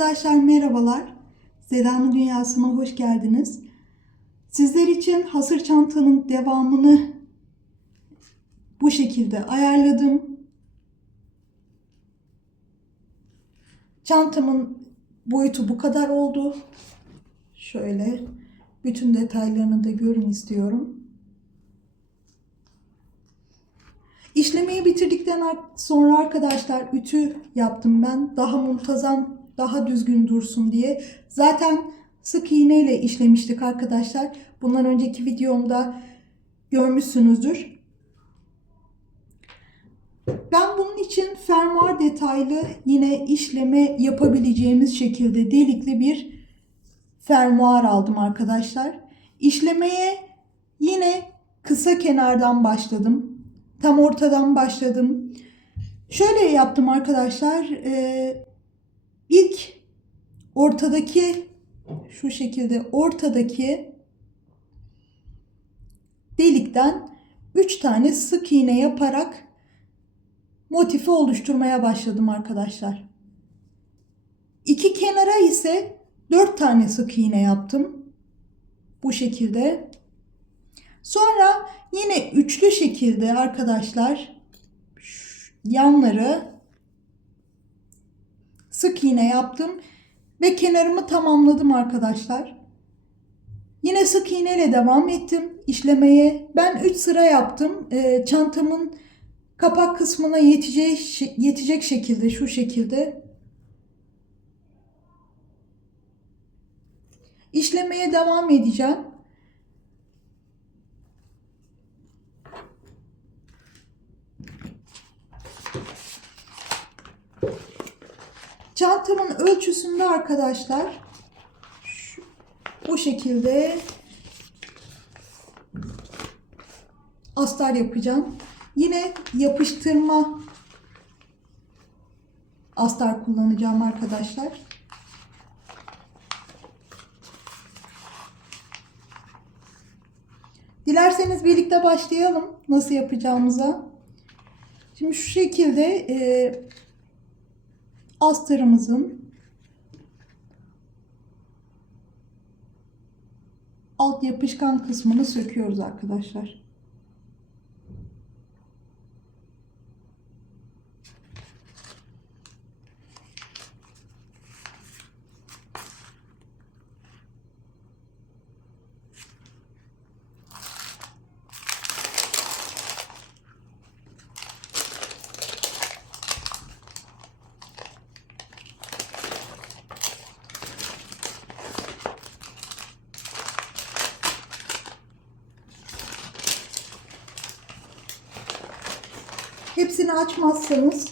Arkadaşlar merhabalar. Seda'nın dünyasına hoş geldiniz. Sizler için hasır çantanın devamını bu şekilde ayarladım. Çantamın boyutu bu kadar oldu. Şöyle bütün detaylarını da görün istiyorum. İşlemeyi bitirdikten sonra arkadaşlar ütü yaptım ben. Daha muntazam, daha düzgün dursun diye. Zaten sık iğneyle işlemiştik arkadaşlar. Bundan önceki videomda görmüşsünüzdür. Ben bunun için fermuar detaylı yine işleme yapabileceğimiz şekilde delikli bir fermuar aldım arkadaşlar. İşlemeye yine kısa kenardan başladım. Tam ortadan başladım. Şöyle yaptım arkadaşlar. Ee, ilk ortadaki şu şekilde ortadaki delikten 3 tane sık iğne yaparak motifi oluşturmaya başladım arkadaşlar. İki kenara ise 4 tane sık iğne yaptım. Bu şekilde. Sonra yine üçlü şekilde arkadaşlar yanları sık iğne yaptım ve kenarımı tamamladım arkadaşlar. Yine sık iğne ile devam ettim işlemeye. Ben 3 sıra yaptım. Ee, çantamın kapak kısmına yeteceği yetecek şekilde şu şekilde işlemeye devam edeceğim. Çantamın ölçüsünde arkadaşlar şu, bu şekilde astar yapacağım. Yine yapıştırma astar kullanacağım arkadaşlar. Dilerseniz birlikte başlayalım nasıl yapacağımıza. Şimdi şu şekilde e, astarımızın alt yapışkan kısmını söküyoruz arkadaşlar. Hepsini açmazsanız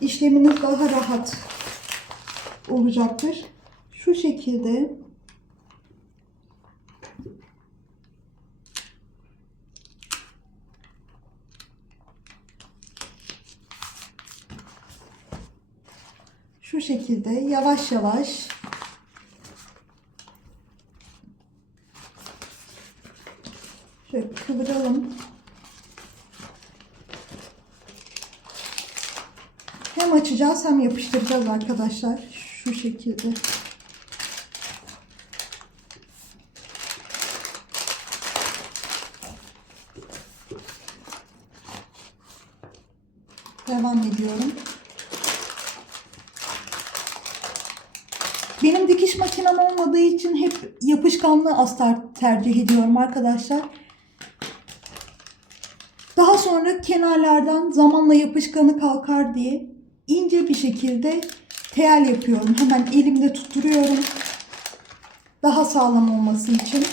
işleminiz daha rahat olacaktır. Şu şekilde şu şekilde yavaş yavaş şöyle kıvıralım. Hem açacağız hem yapıştıracağız arkadaşlar. Şu şekilde. Devam ediyorum. Benim dikiş makinem olmadığı için hep yapışkanlı astar tercih ediyorum arkadaşlar. Daha sonra kenarlardan zamanla yapışkanı kalkar diye ince bir şekilde tel yapıyorum. Hemen elimde tutturuyorum. Daha sağlam olması için.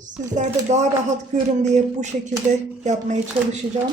Sizler de daha rahat görün diye bu şekilde yapmaya çalışacağım.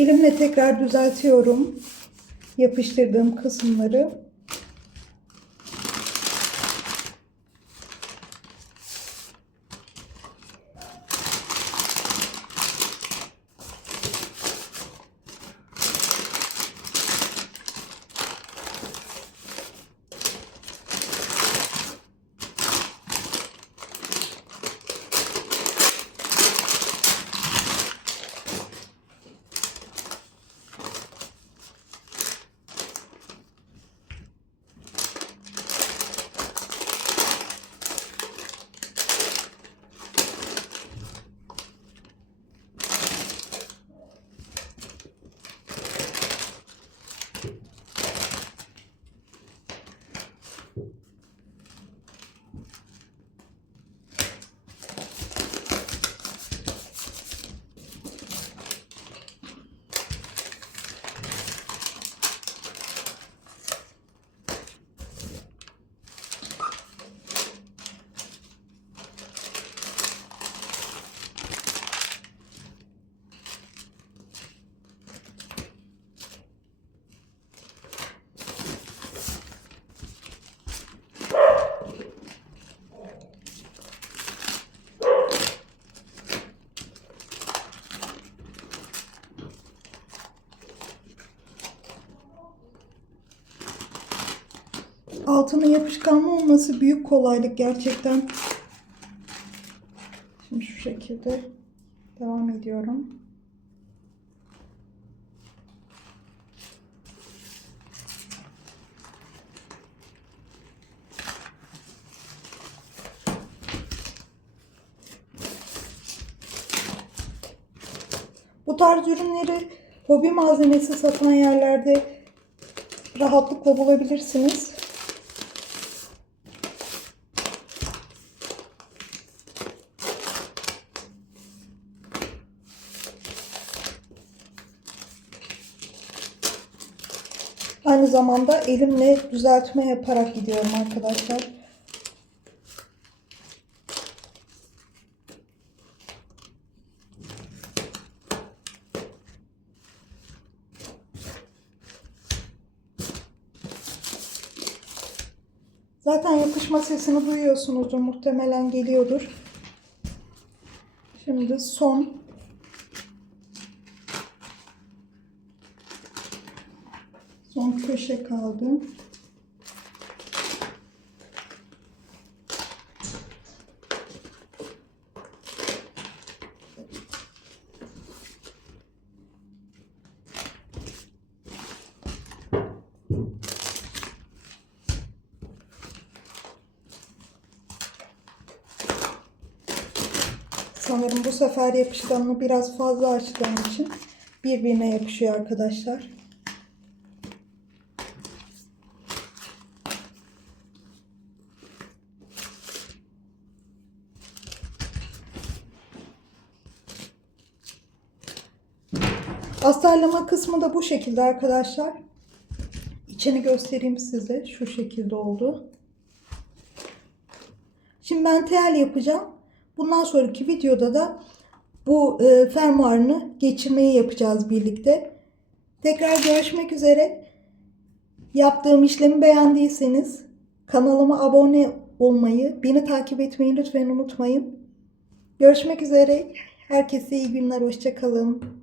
Elimle tekrar düzeltiyorum yapıştırdığım kısımları. Altının yapışkanlı olması büyük kolaylık gerçekten. Şimdi şu şekilde devam ediyorum. Bu tarz ürünleri hobi malzemesi satan yerlerde rahatlıkla bulabilirsiniz. Aynı zamanda elimle düzeltme yaparak gidiyorum arkadaşlar. Zaten yapışma sesini duyuyorsunuzdur. Muhtemelen geliyordur. Şimdi son son köşe kaldı. Sanırım bu sefer yapışkanını biraz fazla açtığım için birbirine yapışıyor arkadaşlar. Astarlama kısmı da bu şekilde arkadaşlar. İçini göstereyim size. Şu şekilde oldu. Şimdi ben tel yapacağım. Bundan sonraki videoda da bu e, fermuarını geçirmeyi yapacağız birlikte. Tekrar görüşmek üzere. Yaptığım işlemi beğendiyseniz kanalıma abone olmayı, beni takip etmeyi lütfen unutmayın. Görüşmek üzere. Herkese iyi günler. Hoşçakalın.